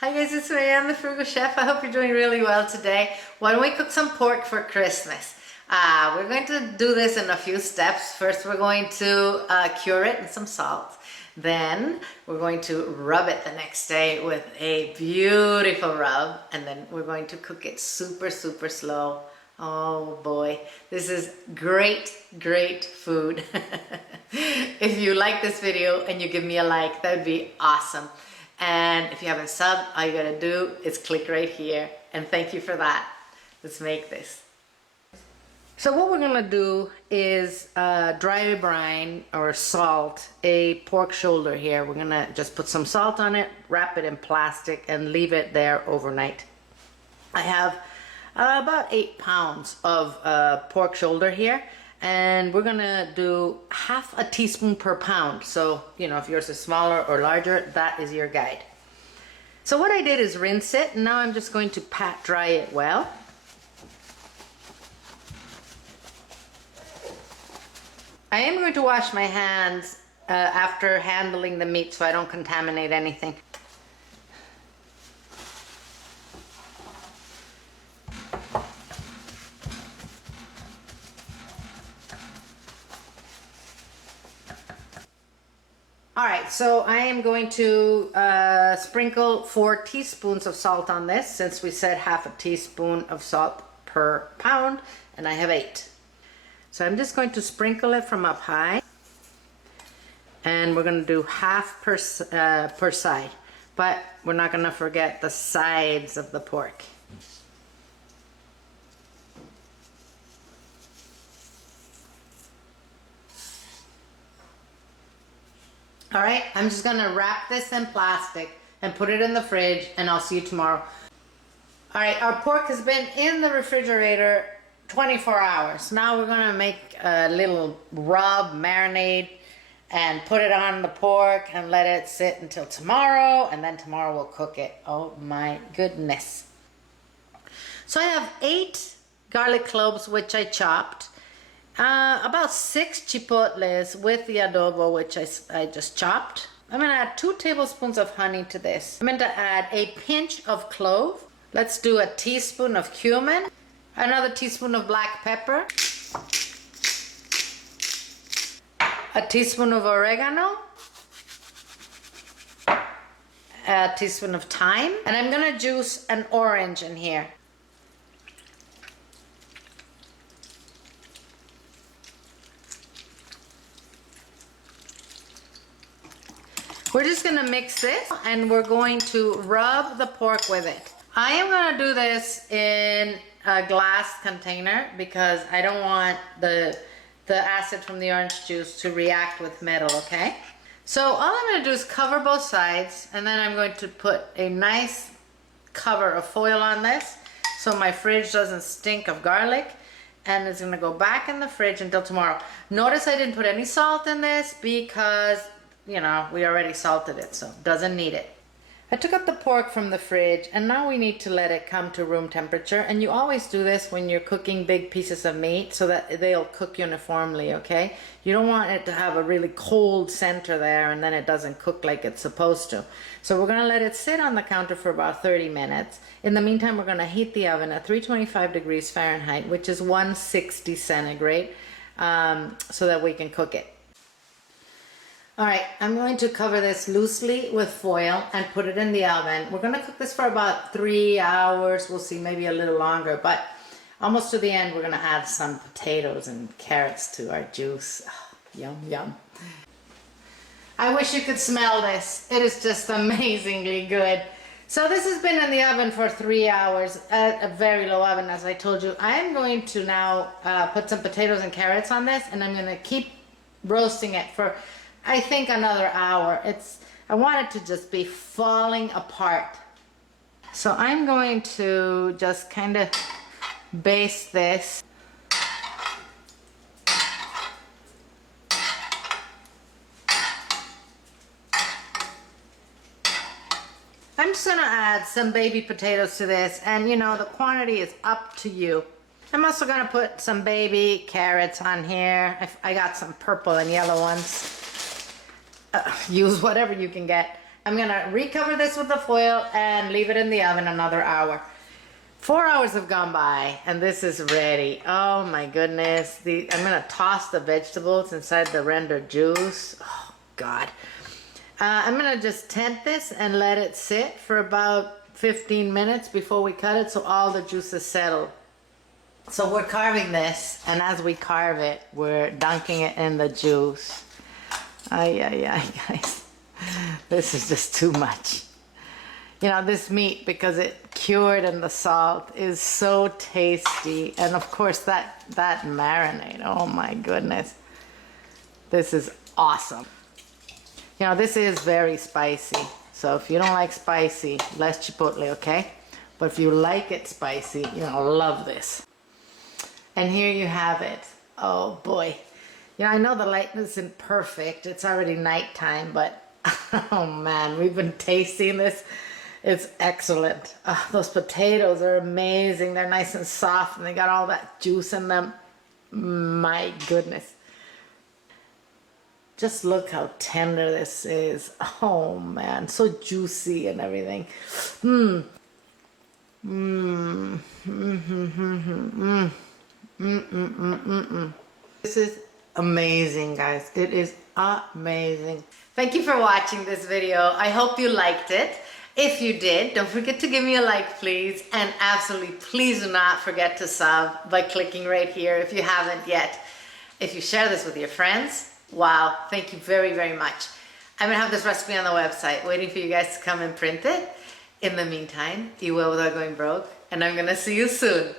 Hi guys, it's me, I'm the Frugal Chef. I hope you're doing really well today. Why don't we cook some pork for Christmas? We're going to do this in a few steps. First, we're going to cure it in some salt. Then we're going to rub it the next day with a beautiful rub. And then we're going to cook it super slow. Oh boy, this is great food. If you like this video and you give me a like, that would be awesome. And if you haven't subbed, all you gotta do is click right here. And thank you for that. Let's make this. So what we're gonna do is dry brine or salt a pork shoulder here. We're gonna just put some salt on it, wrap it in plastic, and leave it there overnight. I have about 8 pounds of pork shoulder here. And we're gonna do half a teaspoon per pound. So, you know, if yours is smaller or larger, that is your guide. So what I did is rinse it, and now I'm just going to pat dry it well. I am going to wash my hands after handling the meat so I don't contaminate anything. Alright, so I am going to sprinkle 4 teaspoons of salt on this, since we said half a teaspoon of salt per pound, and I have 8. So I'm just going to sprinkle it from up high, and we're going to do half per side, but we're not going to forget the sides of the pork. All right, I'm just gonna wrap this in plastic and put it in the fridge, and I'll see you tomorrow. All right, our pork has been in the refrigerator 24 hours. Now we're gonna make a little rub, marinade, and put it on the pork and let it sit until tomorrow, and then tomorrow we'll cook it. Oh my goodness. So I have 8 garlic cloves, which I chopped. About 6 chipotles with the adobo, which I just chopped. I'm going to add 2 tablespoons of honey to this. I'm going to add a pinch of clove. Let's do a teaspoon of cumin. Another teaspoon of black pepper. A teaspoon of oregano. A teaspoon of thyme. And I'm going to juice an orange in here. We're just gonna mix this, and we're going to rub the pork with it. I am gonna do this in a glass container because I don't want the acid from the orange juice to react with metal, okay? So all I'm gonna do is cover both sides, and then I'm going to put a nice cover of foil on this so my fridge doesn't stink of garlic, and it's gonna go back in the fridge until tomorrow. Notice I didn't put any salt in this because, you know, we already salted it, so doesn't need it. I took up the pork from the fridge, and now we need to let it come to room temperature. And you always do this when you're cooking big pieces of meat so that they'll cook uniformly, okay? You don't want it to have a really cold center there and then it doesn't cook like it's supposed to. So we're gonna let it sit on the counter for about 30 minutes. In the meantime, we're gonna heat the oven at 325 degrees Fahrenheit, which is 160 centigrade, so that we can cook it. All right, I'm going to cover this loosely with foil and put it in the oven. We're gonna cook this for about 3 hours. We'll see, maybe a little longer, but almost to the end, we're gonna add some potatoes and carrots to our juice. Oh, yum, yum. I wish you could smell this. It is just amazingly good. So this has been in the oven for 3 hours at a very low oven, as I told you. I am going to now put some potatoes and carrots on this, and I'm gonna keep roasting it for, I think, another hour. I want it to just be falling apart. So I'm going to just kind of baste this. I'm just gonna add some baby potatoes to this, and you know, the quantity is up to you. I'm also gonna put some baby carrots on here. I got some purple and yellow ones. Use whatever you can get. I'm gonna recover this with the foil and leave it in the oven another hour. 4 hours have gone by and this is ready. Oh my goodness. I'm gonna toss the vegetables inside the rendered juice. Oh God. I'm gonna just tent this and let it sit for about 15 minutes before we cut it so all the juices settle. So we're carving this, and as we carve it, we're dunking it in the juice. Ay, ay, ay, guys. This is just too much. You know, this meat, because it cured in the salt, is so tasty. And of course, that marinade, oh my goodness. This is awesome. You know, this is very spicy. So if you don't like spicy, less chipotle, okay? But if you like it spicy, you're gonna love this. And here you have it. Oh boy. You know, I know the light isn't perfect. It's already nighttime, but oh man, we've been tasting this. It's excellent. Oh, those potatoes are amazing. They're nice and soft and they got all that juice in them. My goodness. Just look how tender this is. Oh man, so juicy and everything. Mmm. Mmm. Mmm. Mmm. This is amazing, guys. It is amazing. Thank you for watching this video. I hope you liked it. If you did, don't forget to give me a like, please. And absolutely, please do not forget to sub by clicking right here if you haven't yet. If you share this with your friends, wow, thank you very, very much. I'm gonna have this recipe on the website waiting for you guys to come and print it. In the meantime, eat well without going broke, and I'm gonna see you soon.